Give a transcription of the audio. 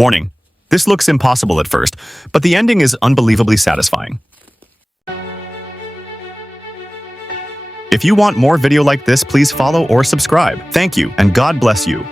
Warning. This looks impossible at first, but the ending is unbelievably satisfying. If you want more video like this, please follow or subscribe. Thank you, and God bless you.